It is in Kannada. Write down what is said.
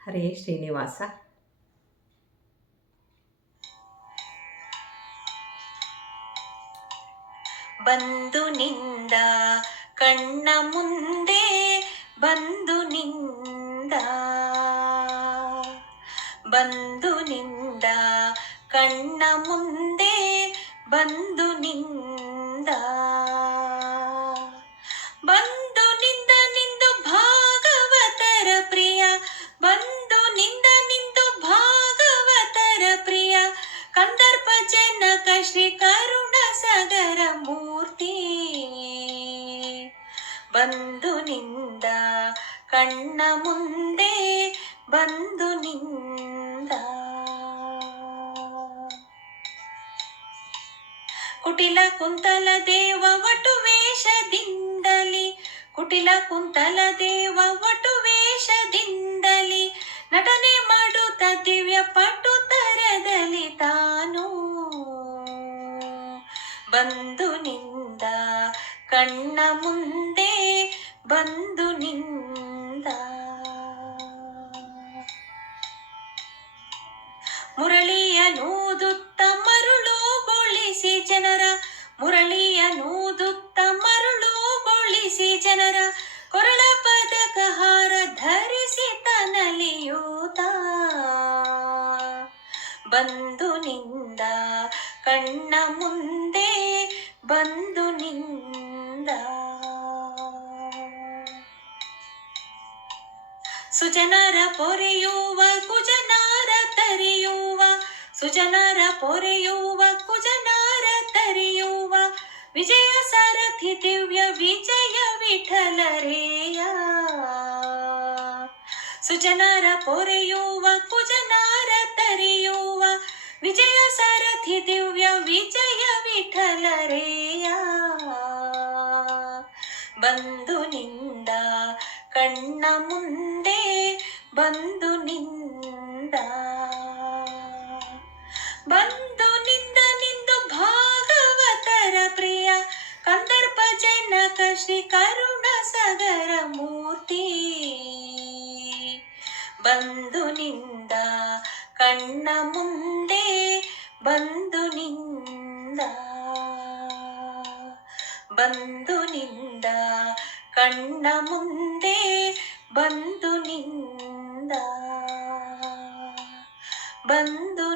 ಹರೇ ಶ್ರೀನಿವಾಸ. ಬಂದು ನಿಂದ ಕಣ್ಣ ಮುಂದೆ ಬಂದು ನಿಂದ, ಬಂದು ನಿಂದ ಕಣ್ಣ ಮುಂದೆ ಬಂದು ನಿಂದ, ಬಂದು ನಿಂದ ನಿಂದು ಭಾಗವತರ ಪ್ರಿಯ, ಬಂದು ನಿಂದ ನಿಂದು ಭಾಗವತರ ಪ್ರಿಯ, ಕಂದರ್ಪ ಜನಕ ಶ್ರೀ ಕರುಣ ಸಗರ ಮೂರ್ತಿ, ಬಂದು ನಿಂದ ಕಣ್ಣ ಮುಂದೆ ಬಂದು ನಿಂದ. ಕುಟಿಲ ಕುಂತಲ ದೇವ ವಟು ವೇಷದಿಂದಲಿ, ಕುಟಿಲ ಕುಂತಲ ದೇವ ವಟು ವೇಷದಿಂದಲಿ, ನಟನೆ ಮಾಡುತ್ತ ದಿವ್ಯ ಪಟು ತರದಲ್ಲಿ ತಾನು, ಬಂದು ನಿಂದ ಕಣ್ಣ ಮುಂದೆ ಬಂದು ನಿಂದ. ಮುರಳಿಯನೂದುತ್ತ ಮರುಳುಗೊಳಿಸಿ ಜನರ, ಮುರಳಿಯನೂದುತ್ತ ಮರುಳುಗೊಳಿಸಿ ಜನರ, ಕೊರಳ ಪದಕ ಹಾರ ಧರಿಸಿ ತನಲಿಯೂತ, ಬಂದು ನಿಂದ ಕಣ್ಣ ಮುಂದೆ ಬಂದು ನಿಂದ. ಸುಜನರ ಪೊರೆಯುವ ಕುಜನಾರ ತರಿಯುವ, ಸುಜನರ ಪೊರೆಯುವ ಕುಜನಾರ ತರಿಯುವ, ವಿಜಯ ಸಾರಥಿ ದಿವ್ಯ ವಿಜಯ ವಿಠಲರೇಯ, ಸುಜನರ ಪೊರೆಯುವ ಕುಜನಾರ ತರಿಯುವ, ವಿಜಯ ಸಾರಥಿ ದಿವ್ಯ ವಿಜಯ ವಿಠಲರೇಯ, ಬಂದು ನಿಂದ ಕಣ್ಣ ಮುಂದೆ ಬಂದು ನಿಂದ, ಬಂದು ನಿಂದ ನಿಂದು ಭಾಗವತರ ಪ್ರಿಯ, ಕಂದರ್ಪ ಜನಕ ಶ್ರೀ ಕರುಣ ಸಗರ ಮೂರ್ತಿ, ಬಂದು ನಿಂದ ಕಣ್ಣ ಮುಂದೆ ಬಂದು ನಿಂದ, ಬಂದು ನಿಂದ ಕಣ್ಣ ಮುಂದೆ ಬಂದು ನಿಂದ, ಬಂದು